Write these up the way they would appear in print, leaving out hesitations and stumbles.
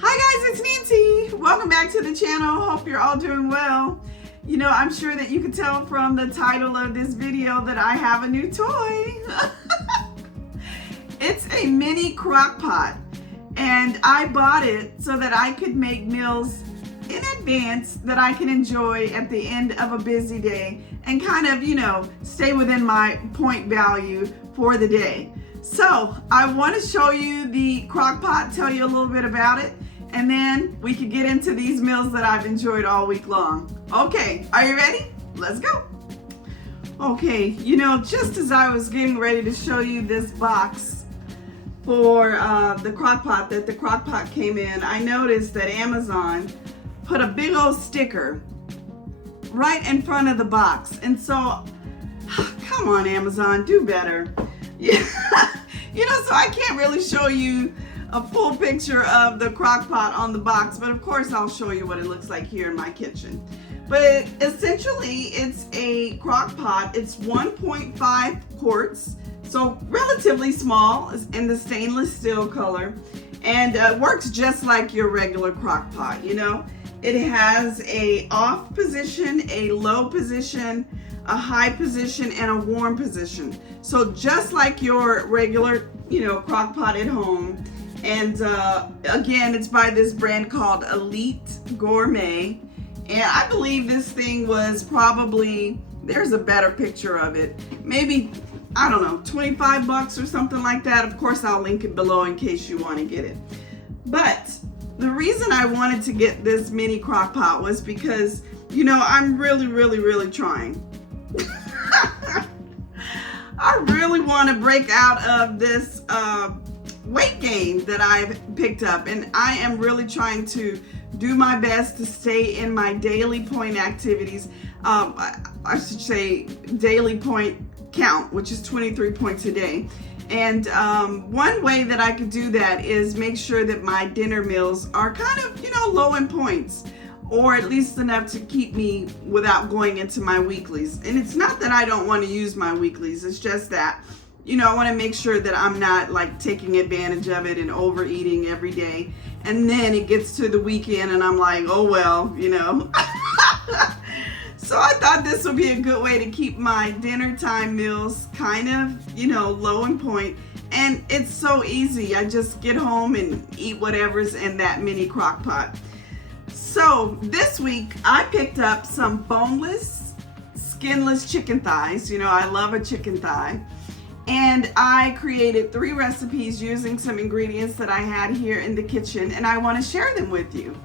Hi guys, it's Nancy. Welcome back to the channel. Hope you're all doing well. You know, I'm sure that you can tell from the title of this video that I have a new toy. It's a mini crock pot, and I bought it so that I could make meals in advance that I can enjoy at the end of a busy day and kind of, you know, stay within my point value for the day. So I want to show you the crock pot, tell you a little bit about it, and then we can get into these meals that I've enjoyed all week long. Okay, are you ready? Let's go. Okay, you know, just as I was getting ready to show you this box for the crock pot that the crock pot came in, I noticed that Amazon put a big old sticker right in front of the box. And so, come on Amazon, do better. Yeah. You know, so I can't really show you a full picture of the crock pot on the box, but of course I'll show you what it looks like here in my kitchen. But essentially it's a crock pot. It's 1.5 quarts, so relatively small, in the stainless steel color, and works just like your regular crock pot. You know, it has a off position, a low position, a high position, and a warm position. So just like your regular, you know, crock pot at home. And again, it's by this brand called Elite Gourmet. And I believe this thing was probably, there's a better picture of it, maybe, I don't know, 25 bucks or something like that. Of course, I'll link it below in case you want to get it. but the reason I wanted to get this mini crock pot was because, you know, I'm really trying. I really want to break out of this weight gain that I've picked up, and I am really trying to do my best to stay in my daily point activities. I should say daily point count, which is 23 points a day. And one way that I could do that is make sure that my dinner meals are kind of, you know, low in points, or at least enough to keep me without going into my weeklies. And it's not that I don't want to use my weeklies, it's just that, you know, I want to make sure that I'm not like taking advantage of it and overeating every day. And then it gets to the weekend and I'm like, oh well, you know. So I thought this would be a good way to keep my dinner time meals kind of, you know, low in point. And it's so easy. I just get home and eat whatever's in that mini crock pot. So this week I picked up some boneless, skinless chicken thighs. You know, I love a chicken thigh. And I created 3 recipes using some ingredients that I had here in the kitchen, and I want to share them with you.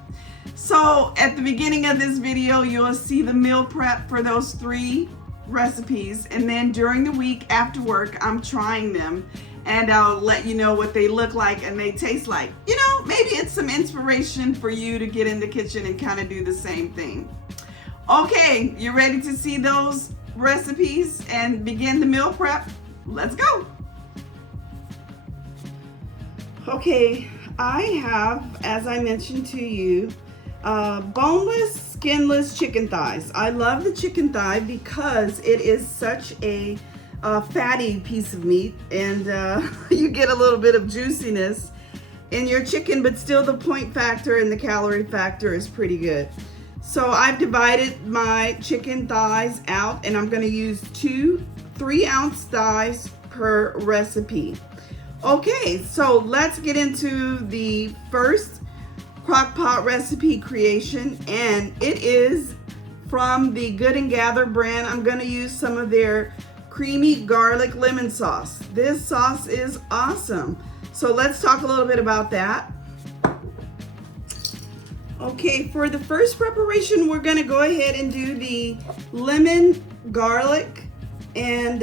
So at the beginning of this video, you'll see the meal prep for those 3 recipes, and then during the week after work, I'm trying them, and I'll let you know what they look like and they taste like. You know, maybe it's some inspiration for you to get in the kitchen and kind of do the same thing. Okay, you ready to see those recipes and begin the meal prep? Let's go. Okay, I have, as I mentioned to you, boneless, skinless chicken thighs. I love the chicken thigh because it is such a fatty piece of meat, and you get a little bit of juiciness in your chicken, but still the point factor and the calorie factor is pretty good. So I've divided my chicken thighs out, and I'm going to use 2 3-ounce thighs per recipe. Okay, so let's get into the first crock pot recipe creation, and it is from the Good and Gather brand. I'm going to use some of their creamy garlic lemon sauce. This sauce is awesome. So let's talk a little bit about that. Okay, for the first preparation, we're going to go ahead and do the lemon garlic, and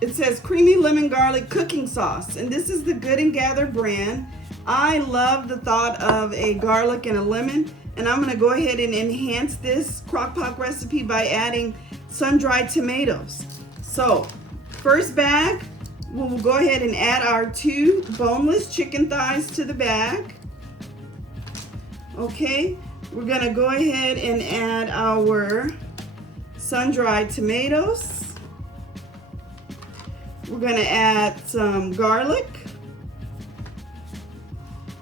it says creamy lemon garlic cooking sauce, and this is the Good and Gather brand. I love the thought of a garlic and a lemon, and I'm going to go ahead and enhance this crock pot recipe by adding sun-dried tomatoes. So first bag, we'll go ahead and add our 2 boneless chicken thighs to the bag. Okay, we're going to go ahead and add our sun-dried tomatoes. We're gonna add some garlic.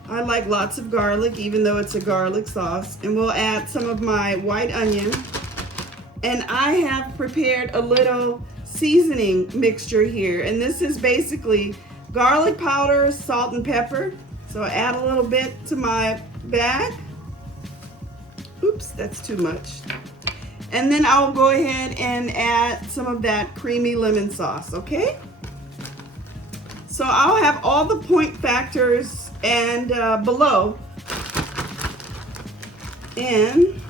I like lots of garlic, even though it's a garlic sauce. And we'll add some of my white onion. And I have prepared a little seasoning mixture here. And this is basically garlic powder, salt, and pepper. So I add a little bit to my bag. Oops, that's too much. And then I'll go ahead and add some of that creamy lemon sauce, okay? So I'll have all the point factors and below. And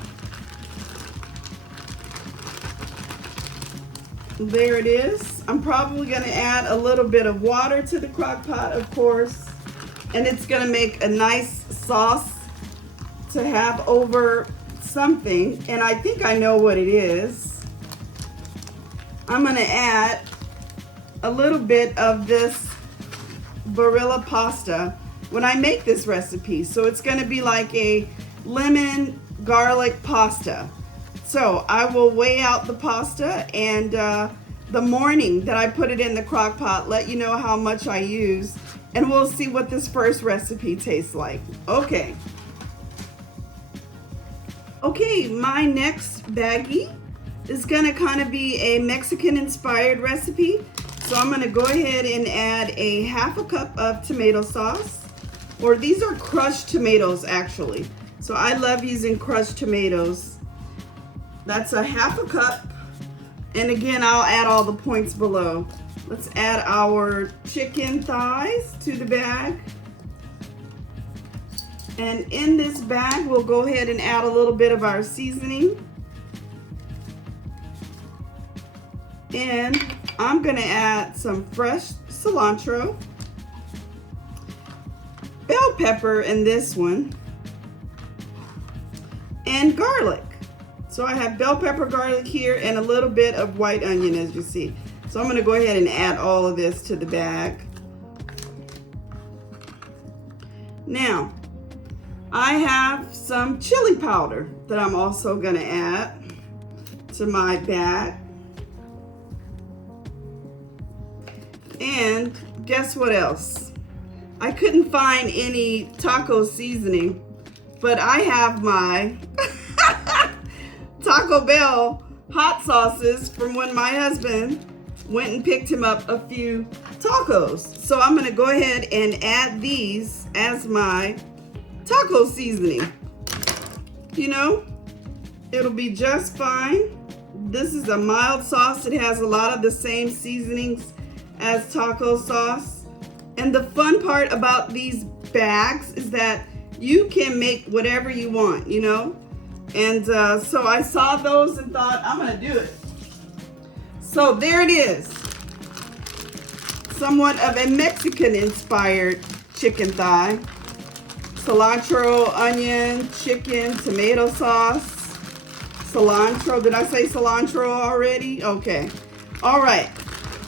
there it is. I'm probably gonna add a little bit of water to the crock pot, of course, and it's gonna make a nice sauce to have over something, and I think I know what it is. I'm gonna add a little bit of this Barilla pasta when I make this recipe. So it's gonna be like a lemon garlic pasta. So I will weigh out the pasta, and the morning that I put it in the crock pot, let you know how much I use, and we'll see what this first recipe tastes like. Okay, my next baggie is gonna kind of be a Mexican inspired recipe. So I'm gonna go ahead and add a half a cup of tomato sauce, or these are crushed tomatoes actually. So I love using crushed tomatoes. That's a half a cup. And again, I'll add all the points below. Let's add our chicken thighs to the bag. And in this bag, we'll go ahead and add a little bit of our seasoning. And I'm gonna add some fresh cilantro, bell pepper in this one, and garlic. So I have bell pepper, garlic here, and a little bit of white onion, as you see. So I'm gonna go ahead and add all of this to the bag. Now, I have some chili powder that I'm also gonna add to my bag. And guess what else? I couldn't find any taco seasoning, but I have my Taco Bell hot sauces from when my husband went and picked him up a few tacos. So I'm gonna go ahead and add these as my taco seasoning. You know, it'll be just fine. This is a mild sauce. It has a lot of the same seasonings as taco sauce. And the fun part about these bags is that you can make whatever you want, you know? And so I saw those and thought, I'm gonna do it. So there it is. Somewhat of a Mexican inspired chicken thigh. Cilantro, onion, chicken, tomato sauce, cilantro. Did I say cilantro already? Okay. All right.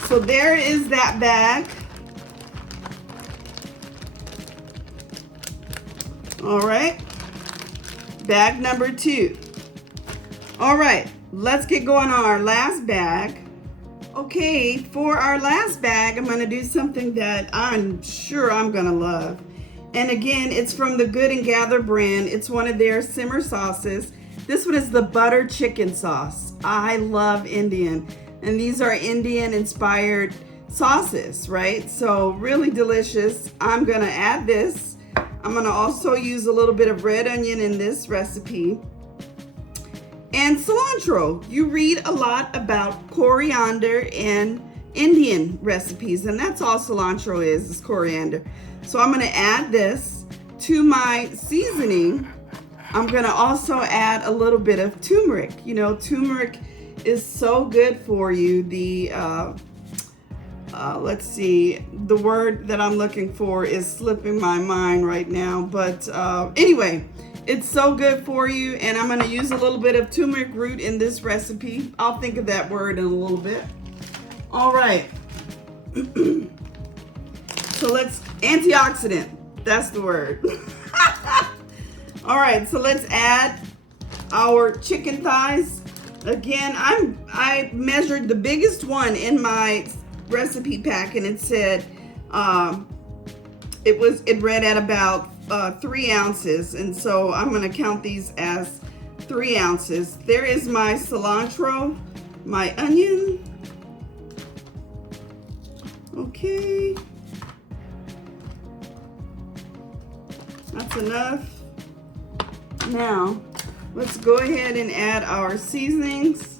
So there is that bag. All right. Bag number 2. All right. Let's get going on our last bag. Okay, for our last bag, I'm going to do something that I'm sure I'm going to love. And again, it's from the Good and Gather brand. It's one of their simmer sauces. This one is the butter chicken sauce. I love Indian. And these are Indian inspired sauces, right? So really delicious. I'm gonna add this. I'm gonna also use a little bit of red onion in this recipe. And cilantro. You read a lot about coriander in Indian recipes, and that's all cilantro is coriander. So I'm gonna add this to my seasoning. I'm gonna also add a little bit of turmeric. You know, turmeric is so good for you. The, let's see, the word that I'm looking for is slipping my mind right now. But anyway, it's so good for you. And I'm gonna use a little bit of turmeric root in this recipe. I'll think of that word in a little bit. All right. So let's, antioxidant, that's the word. All right, so let's add our chicken thighs. Again, I measured the biggest one in my recipe pack, and it said it read at about 3 ounces, and so I'm gonna count these as 3 ounces. There is my cilantro, my onion. Okay, that's enough. Now let's go ahead and add our seasonings.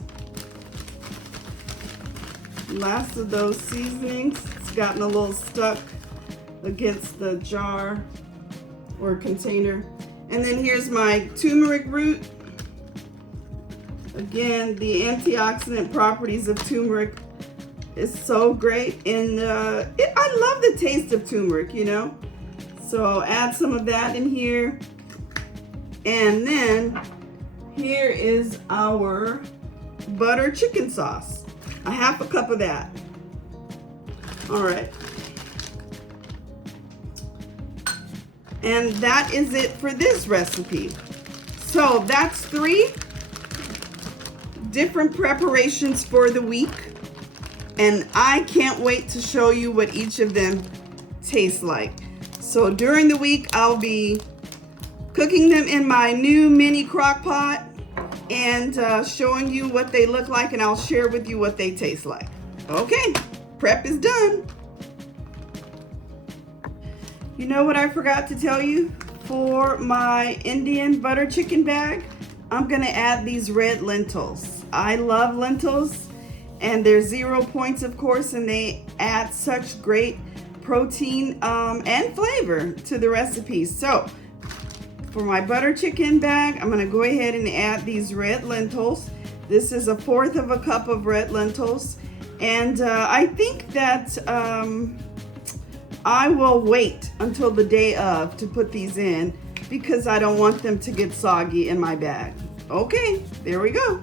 Last of those seasonings, it's gotten a little stuck against the jar or container. And then here's my turmeric root. Again, the antioxidant properties of turmeric is so great, and I love the taste of turmeric, you know. So add some of that in here. And then here is our butter chicken sauce, a half a cup of that. All right. And that is it for this recipe. So that's 3 different preparations for the week. And I can't wait to show you what each of them taste like. So during the week, I'll be cooking them in my new mini crock pot and showing you what they look like, and I'll share with you what they taste like. Okay, prep is done. You know what I forgot to tell you? For my Indian butter chicken bag, I'm gonna add these red lentils. I love lentils, and they're 0 points, of course, and they add such great protein and flavor to the recipe. So for my butter chicken bag, I'm gonna go ahead and add these red lentils. This is 1/4 of a cup of red lentils. And I think that I will wait until the day of to put these in because I don't want them to get soggy in my bag. Okay, there we go.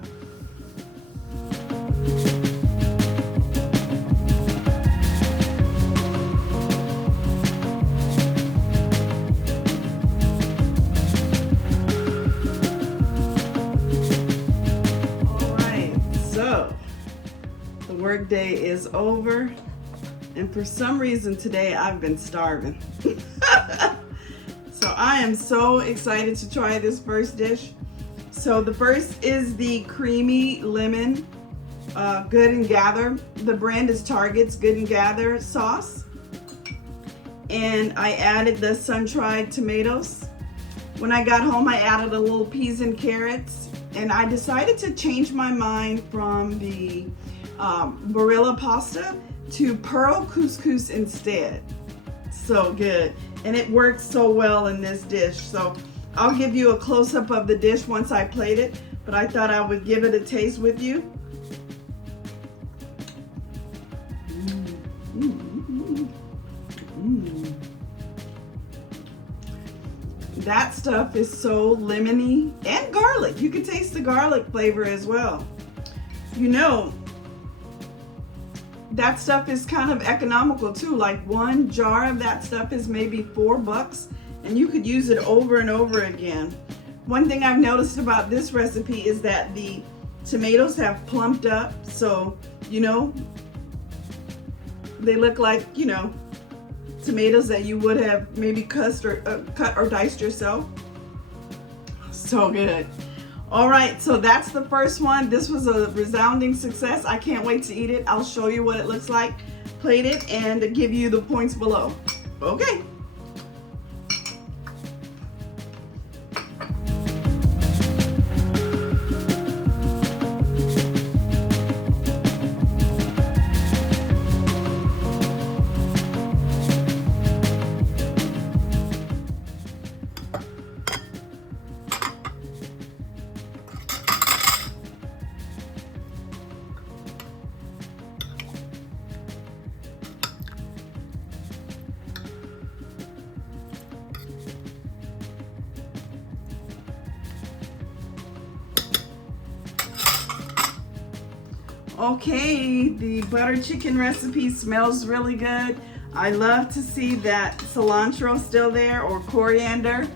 Work day is over, and for some reason today I've been starving. So I am so excited to try this first dish. So the first is the creamy lemon Good and Gather. The brand is Target's Good and Gather sauce, and I added the sun-dried tomatoes. When I got home, I added a little peas and carrots, and I decided to change my mind from the Barilla pasta to pearl couscous instead. So good, and it works so well in this dish. So I'll give you a close-up of the dish once I plate it, but I thought I would give it a taste with you. That stuff is so lemony, and garlic. You can taste the garlic flavor as well. You know, that stuff is kind of economical too. Like one jar of that stuff is maybe $4, and you could use it over and over again. One thing I've noticed about this recipe is that the tomatoes have plumped up, so you know, they look like, you know, tomatoes that you would have maybe cut or diced yourself. So good. All right, so that's the first one. This was a resounding success. I can't wait to eat it. I'll show you what it looks like, plate it, and give you the points below. Okay. Okay, the butter chicken recipe smells really good. I love to see that cilantro still there, or coriander.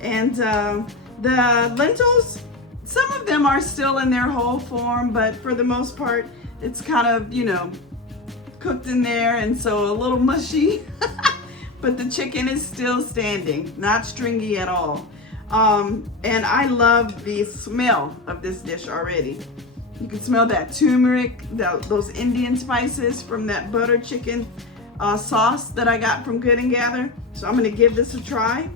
And the lentils, some of them are still in their whole form, but for the most part, it's kind of, you know, cooked in there, and so a little mushy. But the chicken is still standing, not stringy at all. And I love the smell of this dish already. You can smell that turmeric, those Indian spices from that butter chicken sauce that I got from Good and Gather. So I'm gonna give this a try.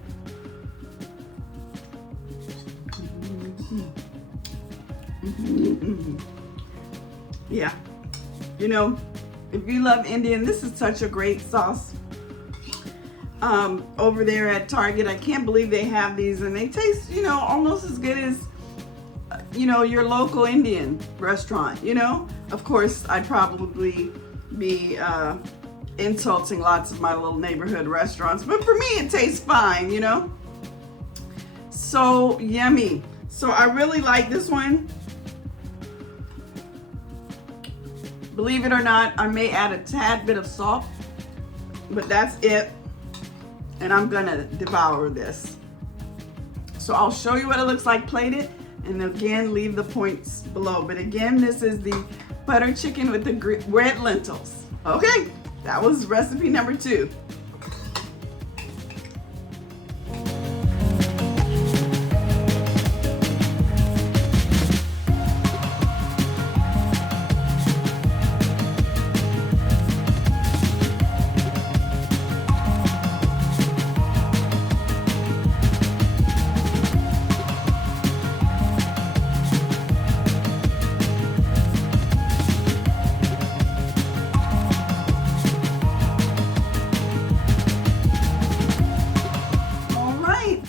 Yeah, you know, if you love Indian, this is such a great sauce. Over there at Target, I can't believe they have these, and they taste, you know, almost as good as, you know, your local Indian restaurant. You know, of course, I'd probably be insulting lots of my little neighborhood restaurants, but for me, it tastes fine. You know, so yummy. So I really like this one. Believe it or not, I may add a tad bit of salt, but that's it. And I'm gonna devour this. So I'll show you what it looks like plated, and again, leave the points below. But again, this is the butter chicken with the red lentils. Okay, that was recipe number 2.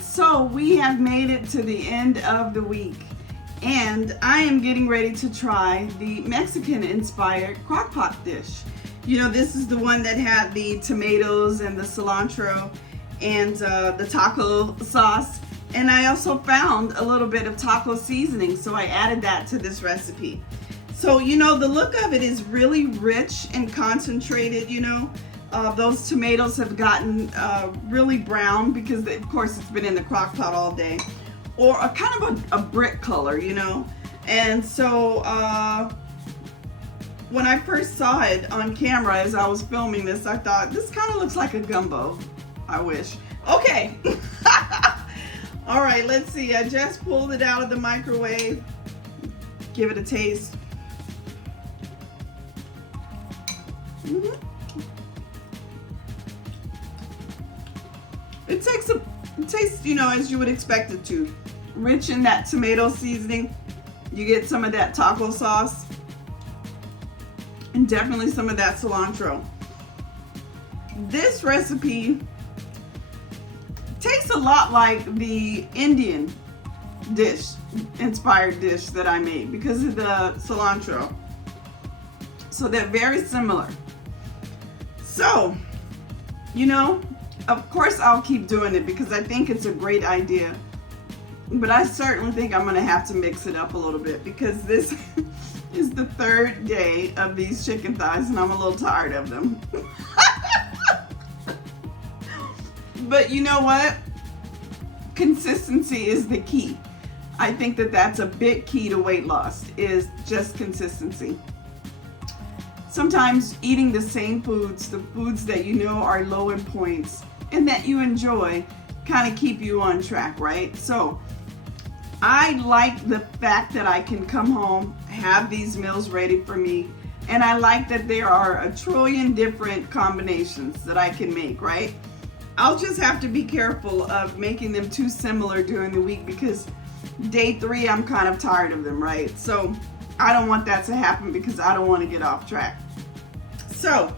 So we have made it to the end of the week, and I am getting ready to try the Mexican-inspired crock pot dish. You know, this is the one that had the tomatoes and the cilantro and the taco sauce, and I also found a little bit of taco seasoning, so I added that to this recipe. So, you know, the look of it is really rich and concentrated, you know. Those tomatoes have gotten really brown because, of course, it's been in the crock pot all day, or a kind of a brick color, you know. And so when I first saw it on camera as I was filming this, I thought, this kind of looks like a gumbo. I wish. Okay. All right, let's see. I just pulled it out of the microwave. Give it a taste. It tastes, you know, as you would expect it to. Rich in that tomato seasoning. You get some of that taco sauce. And definitely some of that cilantro. This recipe tastes a lot like the Indian inspired dish that I made because of the cilantro. So they're very similar. So, you know, of course I'll keep doing it because I think it's a great idea. But I certainly think I'm gonna have to mix it up a little bit because this is the 3rd day of these chicken thighs and I'm a little tired of them. But you know what? Consistency is the key. I think that that's a big key to weight loss, is just consistency. Sometimes eating the same foods, the foods that you know are low in points and that you enjoy, kind of keep you on track, right? So I like the fact that I can come home, have these meals ready for me, and I like that there are a trillion different combinations that I can make, right? I'll just have to be careful of making them too similar during the week because day 3 I'm kind of tired of them, right? So I don't want that to happen because I don't want to get off track. So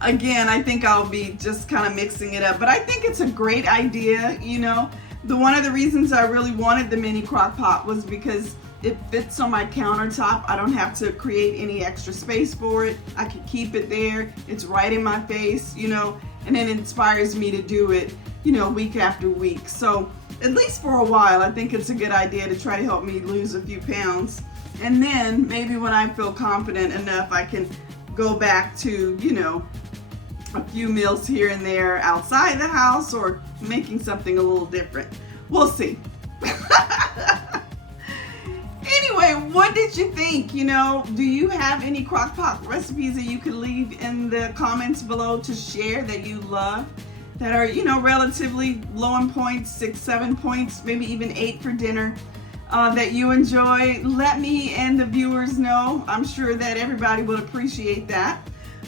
again, I think I'll be just kind of mixing it up, but I think it's a great idea. You know, one of the reasons I really wanted the mini crock pot was because it fits on my countertop. I don't have to create any extra space for it. I can keep it there. It's right in my face, you know, and it inspires me to do it, you know, week after week. So at least for a while, I think it's a good idea to try to help me lose a few pounds. And then maybe when I feel confident enough, I can go back to, you know, a few meals here and there outside the house or making something a little different. We'll see. Anyway, what did you think? You know, do you have any crock pot recipes that you could leave in the comments below to share that you love, that are, you know, relatively low in points, 6, 7 points, maybe even 8 for dinner, that you enjoy? Let me and the viewers know. I'm sure that everybody will appreciate that.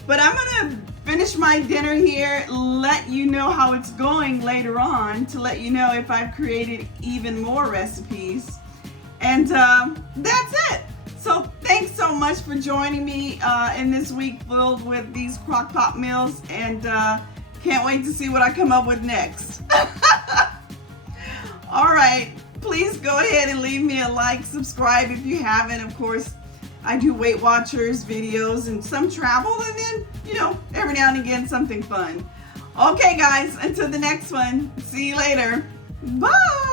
But I'm gonna finish my dinner here, let you know how it's going later on, to let you know if I've created even more recipes. And that's it. So thanks so much for joining me in this week filled with these crock pot meals, and can't wait to see what I come up with next. All right, please go ahead and leave me a like, subscribe if you haven't. Of course, I do Weight Watchers videos and some travel, and then, you know, every now and again something fun. Okay guys, until the next one, see you later. Bye.